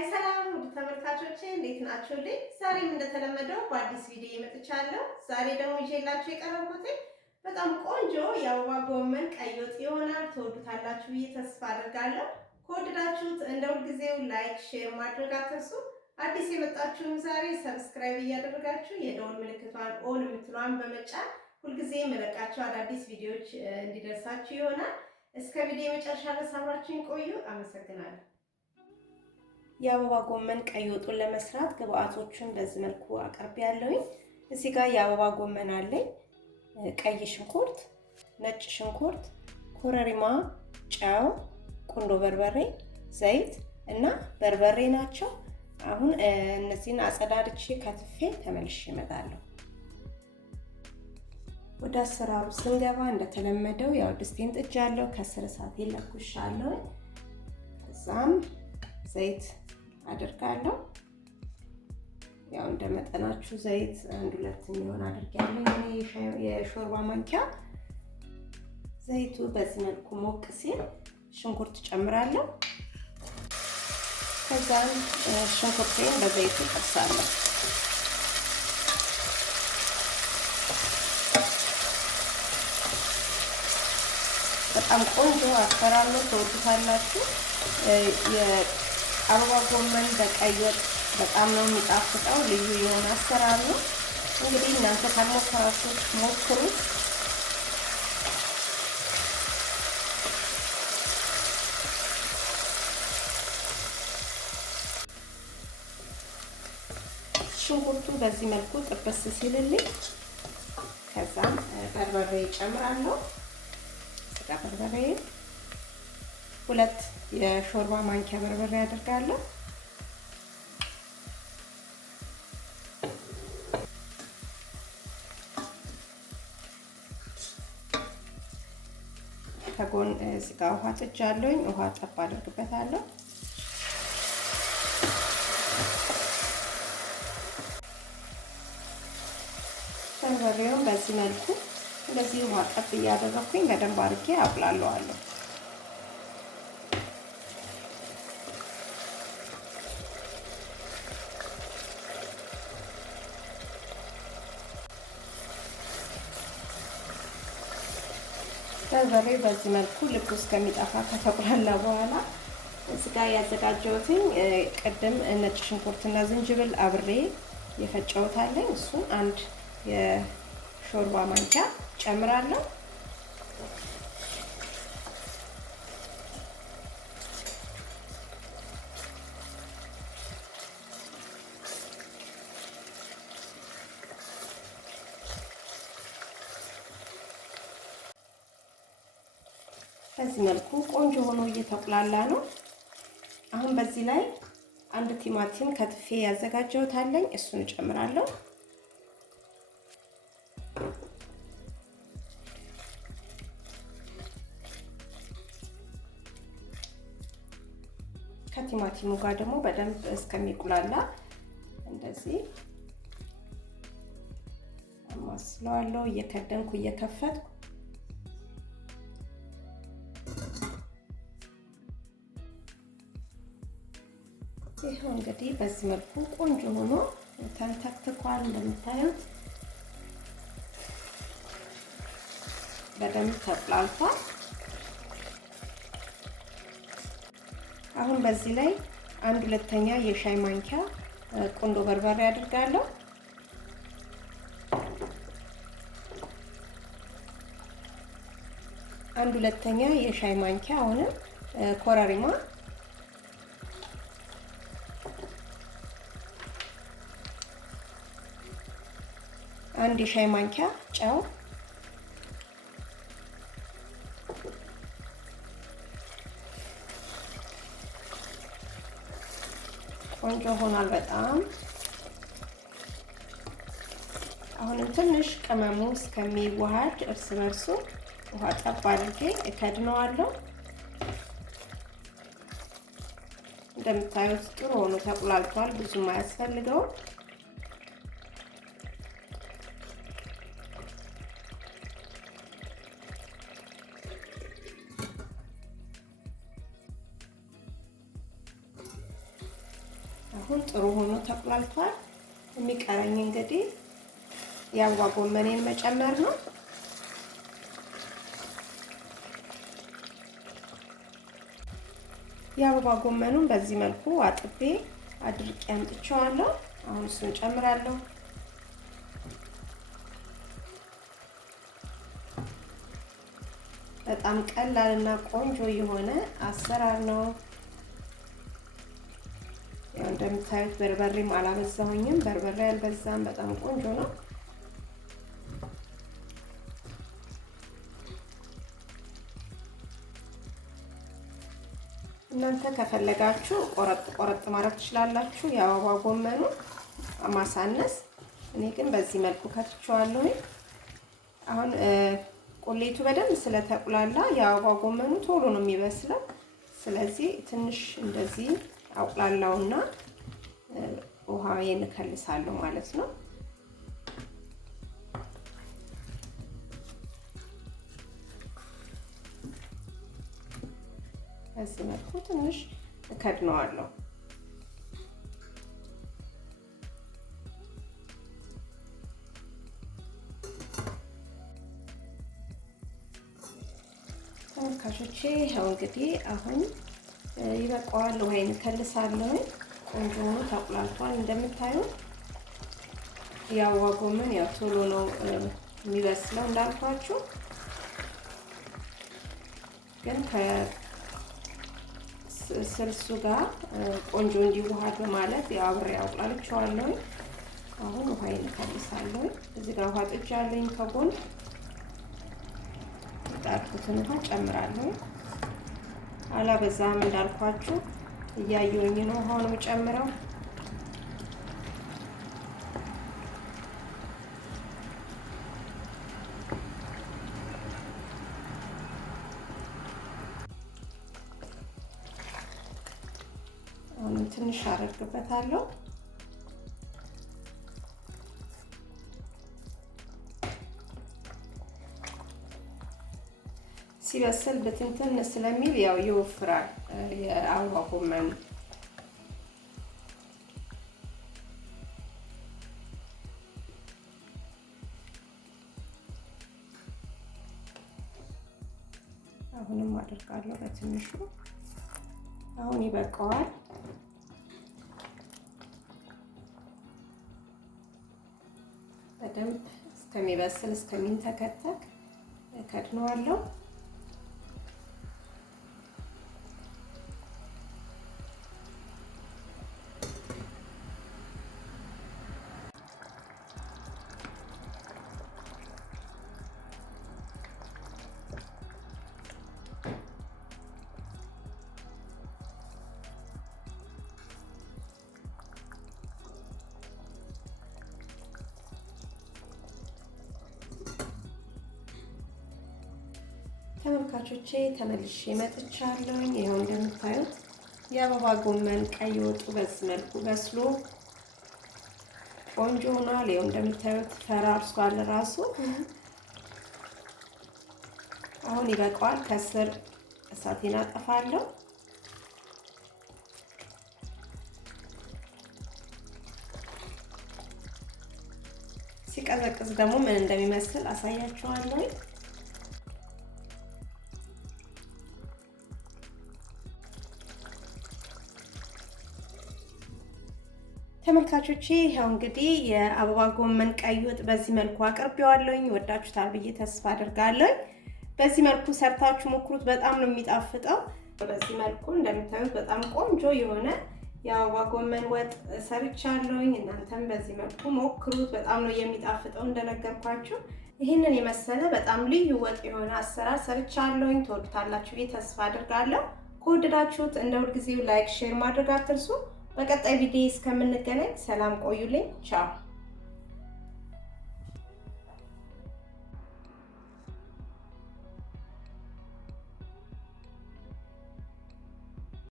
ሃይ ሰላም ውድ ተመልካቾቼ እንዴት ናችሁልኝ? ዛሬም እንደተለመደው በአዲስ ቪዲዮ መጥቻለሁ። ዛሬ ደግሞ ይዤላችሁ የቀረብኩት በጣም ቆንጆ የአበባ ጎመን ቀይ ወጥ ይሆናል። ትወዱታላችሁ ብዬ ተስፋ አድርጋለሁ። ከወደዳችሁት እንደ ሁልጊዜው ላይክ፣ ሼር ማድረግ አትርሱ። አዲስ የመጣችሁም ዛሬ ሰብስክራይብ እያደረጋችሁ የደወል ምልክቷን ኦል የምትሏን በመጫን ሁልጊዜ የምለቃቸው አዳዲስ ቪዲዮዎች እንዲደርሳችሁ ይሆናል። እስከ ቪዲዮ መጨረሻ ድረስ አብራችሁን ቆዩ። አመሰግናለሁ። የአበባ ጎመን ቀይ ወጡን ለመስራት ግብአቶቹን በዚህ መልኩ አቀርቤያለሁኝ። እዚህ ጋር የአበባ ጎመን አለኝ፣ ቀይ ሽንኩርት፣ ነጭ ሽንኩርት፣ ኮረሪማ፣ ጨው፣ ቁንዶ በርበሬ፣ ዘይት እና በርበሬ ናቸው። አሁን እነዚህን አጸዳድቼ ከትፌ ተመልሼ እመጣለሁ። ወደ አሰራሩ ስንገባ እንደተለመደው ያው ድስቴን ጥጃለሁ፣ ከስር እሳቴን ለኩሻለሁ። ከዛም ዘይት አድርጋለሁ። ያው እንደ መጠናችሁ ዘይት 1-2 የሚሆን አድርጋለሁ። እኔ የሾርባ ማንኪያ። ዘይቱ በዚህ መልኩ ሞቅ ሲል ሽንኩርት ጨምራለሁ። ከዛም ሽንኩርቴን በዘይቱ ጠብሳለሁ። በጣም ቆንጆ አሰራር ነው፣ ትወዱታላችሁ። የአበባ ጎመን በቀይ ወጥ በጣም ነው የሚጣፍጠው። ልዩ የሆነ አሰራር ነው። እንግዲህ እናንተ ካልሞከራችሁ ሞክሩት። ሽንኩርቱ በዚህ መልኩ ጥብስ ሲልልኝ ከዛም በርበሬ እጨምራለሁ። በርበሬ 2 የሾርባ ማንኪያ በርበሬ አድርጋለሁ። ከጎን እዚህ ጋር ውሃ ጥጃለሁኝ። ውሃ ጠብ አድርግበታለሁ። በርበሬውን በዚህ መልኩ እንደዚህ ውሃ ጠብ እያደረኩኝ በደንብ አድርጌ አቁላለዋለሁ። በርበሬ በዚህ መልኩ ልክ እስከሚጠፋ ከተቁላላ በኋላ እዚህ ጋር ያዘጋጀሁትኝ ቅድም ነጭ ሽንኩርትና ዝንጅብል አብሬ የፈጨሁታለኝ እሱን 1 የሾርባ ማንኪያ ጨምራለሁ። በዚህ መልኩ ቆንጆ ሆኖ እየተቁላላ ነው። አሁን በዚህ ላይ 1 ቲማቲም ከትፌ ያዘጋጀሁታለኝ እሱን ጨምራለሁ። ከቲማቲሙ ጋር ደግሞ በደንብ እስከሚቁላላ እንደዚህ አማስለዋለሁ፣ እየከደንኩ እየከፈትኩ። ይሄው እንግዲህ በዚህ መልኩ ቆንጆ ሆኖ ተንተክትኳል። እንደምታዩት በደንብ ተቁላልቷል። አሁን በዚህ ላይ 1/2 የሻይ ማንኪያ ቁንዶ በርበሬ አድርጋለሁ። አንድ 2 የሻይ ማንኪያ አሁንም ኮረሪማ፣ 1 የሻይ ማንኪያ ጨው፣ ቆንጆ ሆኗል በጣም። አሁንም ትንሽ ቅመሙ እስከሚዋሃድ እርስ በርሱ ውሃ ጠብ አድርጌ እከድነዋለሁ። እንደምታዩት ጥሩ ሆኖ ተቁላልቷል፣ ብዙም አያስፈልገውም። አሁን ጥሩ ሆኖ ተቁላልቷል። የሚቀረኝ እንግዲህ የአበባ ጎመኔን መጨመር ነው። የአበባ ጎመኑን በዚህ መልኩ አጥቤ አድርቄ አምጥቼዋለሁ። አሁን እሱን ጨምራለሁ። በጣም ቀላልና ቆንጆ የሆነ አሰራር ነው። ያው እንደምታዩት በርበሬም አላበዛሁኝም። በርበሬ አልበዛም። በጣም ቆንጆ ነው። እናንተ ከፈለጋችሁ ቆረጥ ማድረግ ትችላላችሁ፣ የአበባ ጎመኑ ማሳነስ። እኔ ግን በዚህ መልኩ ከትቼዋለሁ። አሁን ቁሌቱ በደንብ ስለተቁላላ የአበባ ጎመኑ ቶሎ ነው የሚበስለው። ስለዚህ ትንሽ እንደዚህ አቁላላውና ውሃዬን እከልሳለሁ ማለት ነው። በዚህ መልኩ ትንሽ እከድነዋለሁ። ተመልካቾቼ ይኸው እንግዲህ አሁን ይበቃዋል። ውሃዬን እከልሳለሁ። ቆንጆ ሆኖ ተቁላልቷል። እንደምታዩት የአበባ ጎመን ያው ቶሎ ነው የሚበስለው እንዳልኳችሁ፣ ግን ከስልሱ ጋር ቆንጆ እንዲዋሃድ በማለት ያው አብሬ አቁላልቼዋለሁ። አሁን ውሃዬን እከልሳለሁ። እዚህ ጋር ውሃ ጥጃለኝ ከጎን ጣጥኩትን ውሃ ጨምራለሁ። አላበዛም እንዳልኳችሁ እያየሁኝ ነው ውሃውን የምጨምረው። አሁን ትንሽ አደርግበታለሁ። ሲበስል በትንትን ስለሚል ያው ይወፍራል የአበባ ጎመኑ። አሁንም አደርጋለሁ በትንሹ። አሁን ይበቃዋል። በደንብ እስከሚበስል እስከሚንተከተክ ከድነዋለሁ። ተመልካቾቼ ተመልሼ መጥቻለሁኝ። ይኸው እንደምታዩት የአበባ ጎመን ቀይ ወጡ በዚህ መልኩ በስሎ ቆንጆ ሆኗል። ይኸው እንደምታዩት ፈራርሷል ራሱ። አሁን ይበቃዋል። ከስር እሳቴን አጠፋለሁ። ሲቀዘቅዝ ደግሞ ምን እንደሚመስል አሳያችኋለሁ። ተመልካቾቼ ያው እንግዲህ የአበባ ጎመን ቀይ ወጥ በዚህ መልኩ አቅርቤዋለሁኝ። ወዳችሁታል ብዬ ተስፋ አደርጋለሁ። በዚህ መልኩ ሰርታችሁ ሞክሩት፣ በጣም ነው የሚጣፍጠው። በዚህ መልኩ እንደምታዩት በጣም ቆንጆ የሆነ የአበባ ጎመን ወጥ ሰርቻለሁኝ። እናንተም በዚህ መልኩ ሞክሩት፣ በጣም ነው የሚጣፍጠው እንደነገርኳችሁ። ይህንን የመሰለ በጣም ልዩ ወጥ የሆነ አሰራር ሰርቻለሁኝ። ትወዱታላችሁ ብዬ ተስፋ አደርጋለሁ። ከወደዳችሁት እንደ ሁልጊዜው ላይክ፣ ሼር ማድረግ አትርሱ። በቀጣይ ቪዲዮ እስከምንገናኝ ሰላም ቆዩልኝ። ቻው።